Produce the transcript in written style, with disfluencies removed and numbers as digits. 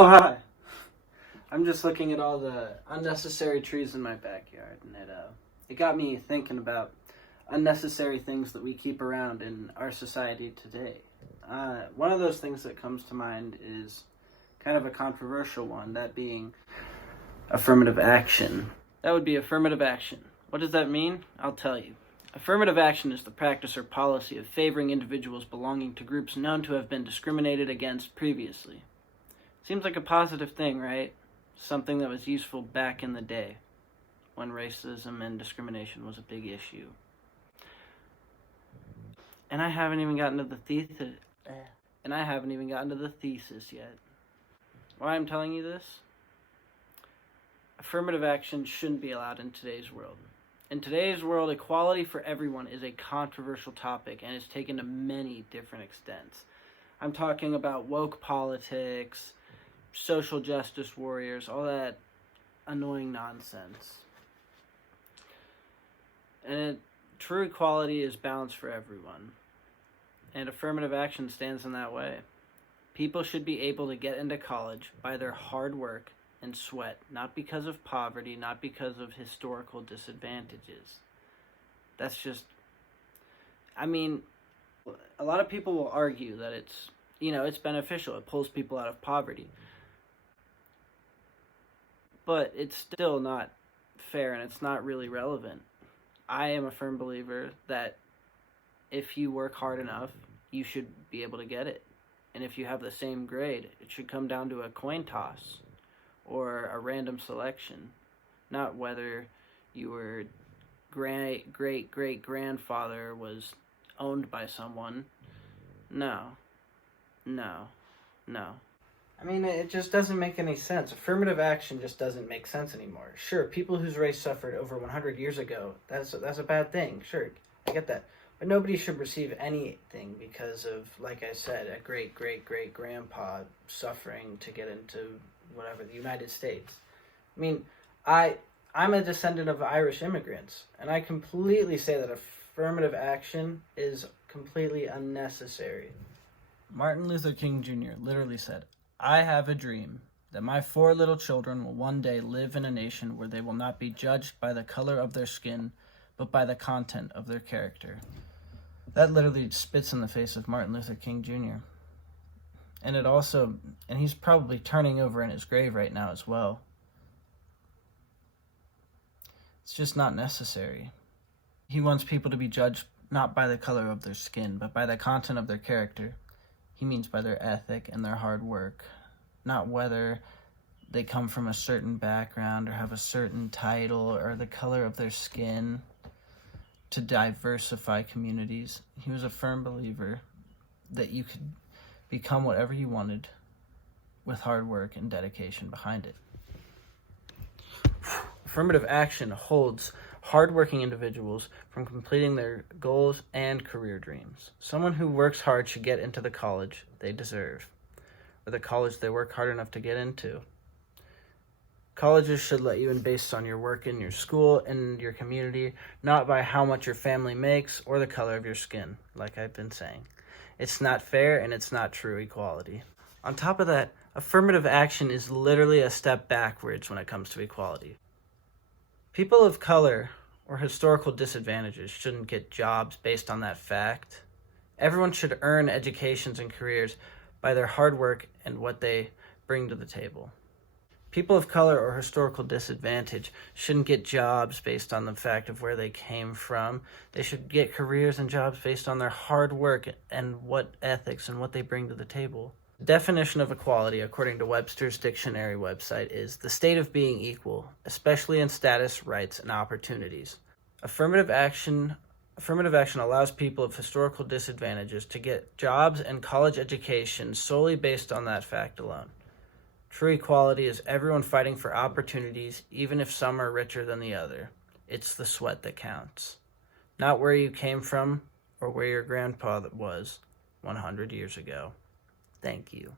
Oh, hi. I'm just looking at all the unnecessary trees in my backyard, and it got me thinking about unnecessary things that we keep around in our society today. One of those things that comes to mind is kind of a controversial one, that being affirmative action. That would be affirmative action. What does that mean? I'll tell you. Affirmative action is the practice or policy of favoring individuals belonging to groups known to have been discriminated against previously. Seems like a positive thing, right? Something that was useful back in the day when racism and discrimination was a big issue. And I haven't even gotten to the thesis yet. Why I'm telling you this? Affirmative action shouldn't be allowed in today's world. In today's world, equality for everyone is a controversial topic and is taken to many different extents. I'm talking about woke politics, social justice warriors, all that annoying nonsense. And true equality is balance for everyone. And affirmative action stands in that way. People should be able to get into college by their hard work and sweat, not because of poverty, not because of historical disadvantages. That's just, a lot of people will argue that it's beneficial. It pulls people out of poverty. But it's still not fair, and it's not really relevant. I am a firm believer that if you work hard enough, you should be able to get it. And if you have the same grade, it should come down to a coin toss or a random selection, not whether your great-great-great-grandfather was owned by someone. No. It just doesn't make any sense. Affirmative action just doesn't make sense anymore. Sure, people whose race suffered over 100 years ago, that's a bad thing. Sure, I get that. But nobody should receive anything because of, like I said, a great-great-great-grandpa suffering to get into whatever, the United States. I'm a descendant of Irish immigrants, and I completely say that affirmative action is completely unnecessary. Martin Luther King Jr. literally said, "I have a dream that my 4 little children will one day live in a nation where they will not be judged by the color of their skin, but by the content of their character." That literally spits in the face of Martin Luther King Jr. And he's probably turning over in his grave right now as well. It's just not necessary. He wants people to be judged not by the color of their skin, but by the content of their character. He means by their ethic and their hard work, not whether they come from a certain background or have a certain title or the color of their skin. To diversify communities. He was a firm believer that you could become whatever you wanted with hard work and dedication behind it. Affirmative action holds hardworking individuals from completing their goals and career dreams. Someone who works hard should get into the college they deserve, or the college they work hard enough to get into. Colleges should let you in based on your work in your school and your community, not by how much your family makes or the color of your skin, like I've been saying. It's not fair and it's not true equality. On top of that, affirmative action is literally a step backwards when it comes to equality. People of color or historical disadvantages shouldn't get jobs based on that fact. Everyone should earn educations and careers by their hard work and what they bring to the table. People of color or historical disadvantage shouldn't get jobs based on the fact of where they came from. They should get careers and jobs based on their hard work and what ethics and what they bring to the table. The definition of equality, according to Webster's dictionary website, is the state of being equal, especially in status, rights, and opportunities. Affirmative action allows people of historical disadvantages to get jobs and college education solely based on that fact alone. True equality is everyone fighting for opportunities, even if some are richer than the other. It's the sweat that counts, not where you came from or where your grandpa was 100 years ago. Thank you.